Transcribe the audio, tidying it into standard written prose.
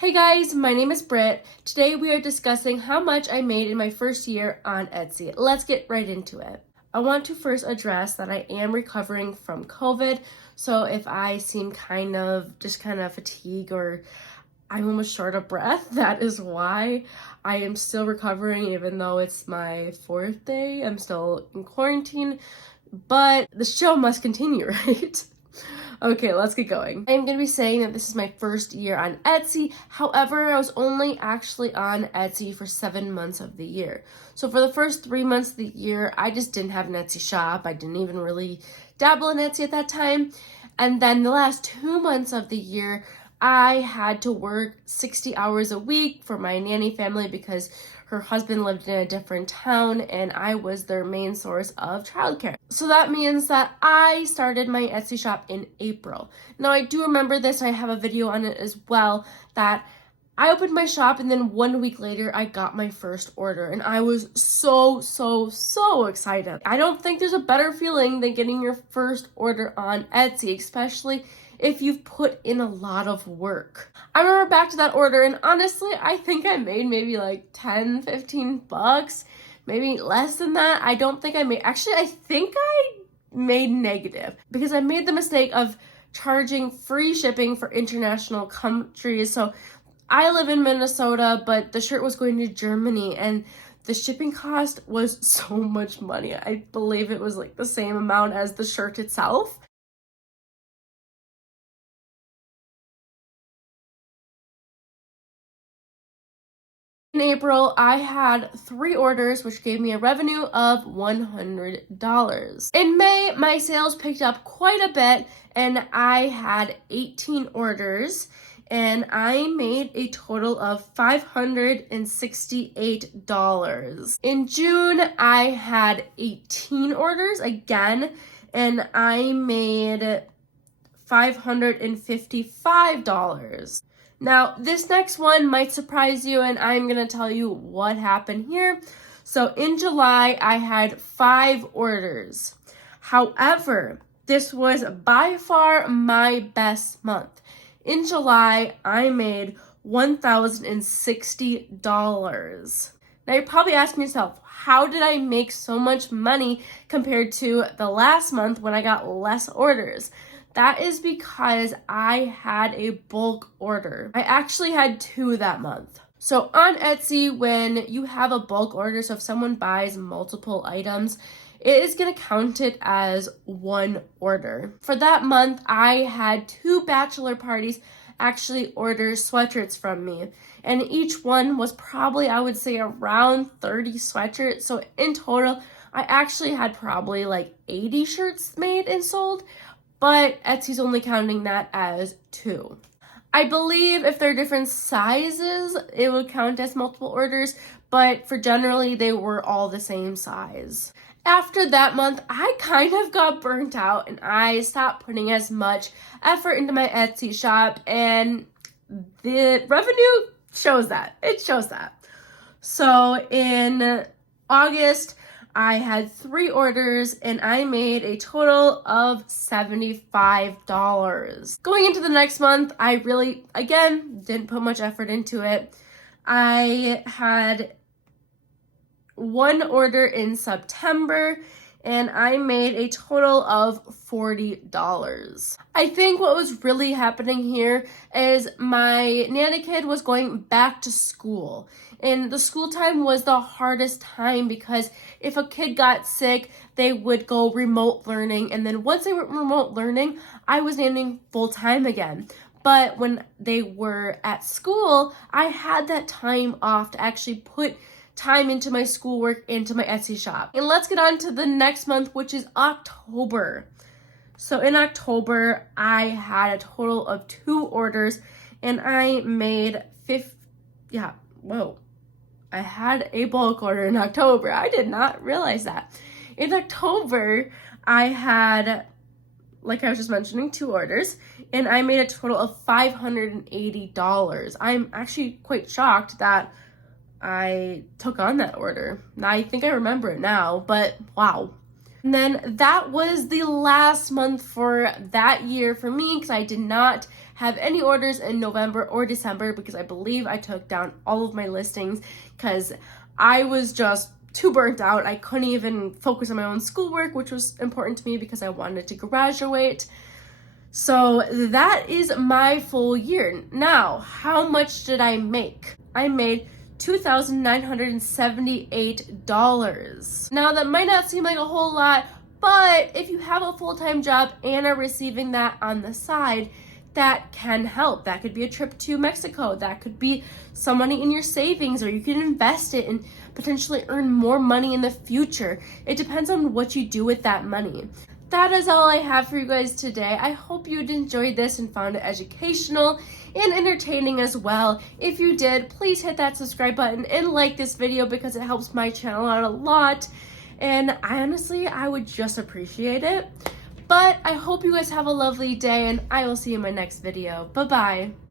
Hey guys, my name is Britt. Today we are discussing how much I made in my first year on Etsy. Let's get right into it. I want to first address that I am recovering from COVID, so if I seem kind of fatigued or I'm almost short of breath, that is why. I am still recovering even though it's my 4th day. I'm still in quarantine, but the show must continue, right? Okay, let's get going. I'm going to be saying that this is my first year on Etsy. However, I was only actually on Etsy for 7 months of the year. So for the first 3 months of the year, I just didn't have an Etsy shop. I didn't even really dabble in Etsy at that time. And then the last 2 months of the year, I had to work 60 hours a week for my nanny family because her husband lived in a different town and I was their main source of childcare. So that means that I started my Etsy shop in April. Now I do remember this, I have a video on it as well, that I opened my shop and then 1 week later I got my first order and I was so excited. I don't think there's a better feeling than getting your first order on Etsy, especially if you've put in a lot of work. I remember back to that order and honestly, I think I made maybe like 10, 15 bucks, maybe less than that. I don't think I made, actually I think I made negative because I made the mistake of charging free shipping for international countries. So I live in Minnesota, but the shirt was going to Germany and the shipping cost was so much money. I believe it was like the same amount as the shirt itself. In April, I had 3 orders, which gave me a revenue of $100. In May, my sales picked up quite a bit, and I had 18 orders, and I made a total of $568. In June, I had 18 orders again, and I made $555. Now, this next one might surprise you, and I'm going to tell you what happened here. So in July, I had 5 orders. However, this was by far my best month. In July, I made $1,060. Now, you're probably asking yourself, how did I make so much money compared to the last month when I got less orders? That is because I had a bulk order. I actually had 2 that month. So on Etsy, when you have a bulk order, so if someone buys multiple items, it is going to count it as 1 order. For that month, I had 2 bachelor parties actually order sweatshirts from me. And each one was probably, I would say, around 30 sweatshirts. So in total, I actually had probably like 80 shirts made and sold. But Etsy's only counting that as 2. I believe if they're different sizes, it would count as multiple orders, but for generally, they were all the same size. After that month, I kind of got burnt out and I stopped putting as much effort into my Etsy shop, and the revenue shows that. It shows that. So in August, I had 3 orders and I made a total of $75. Going into the next month, I really, again, didn't put much effort into it. I had 1 order in September and I made a total of $40. I think what was really happening here is my nanny kid was going back to school. And the school time was the hardest time because if a kid got sick, they would go remote learning. And then once they went remote learning, I was nannying full time again. But when they were at school, I had that time off to actually put time into my schoolwork, into my Etsy shop. And let's get on to the next month, which is October. So in October, I had a total of 2 orders and I made I had a bulk order in October. I did not realize that. In October, I had, like I was just mentioning, 2 orders, and I made a total of $580. I'm actually quite shocked that I took on that order. Now, I think I remember it now, but wow. And then that was the last month for that year for me because I did not have any orders in November or December because I believe I took down all of my listings because I was just too burnt out. I couldn't even focus on my own schoolwork, which was important to me because I wanted to graduate. So that is my full year. Now, how much did I make? I made $2,978. Now, that might not seem like a whole lot, but if you have a full-time job and are receiving that on the side, that can help. That could be a trip to Mexico. That could be some money in your savings, or you can invest it and potentially earn more money in the future. It depends on what you do with that money. That is all I have for you guys today. I hope you enjoyed this and found it educational and entertaining as well. If you did, please hit that subscribe button and like this video because it helps my channel out a lot. And I would just appreciate it. But I hope you guys have a lovely day, and I will see you in my next video. Bye-bye.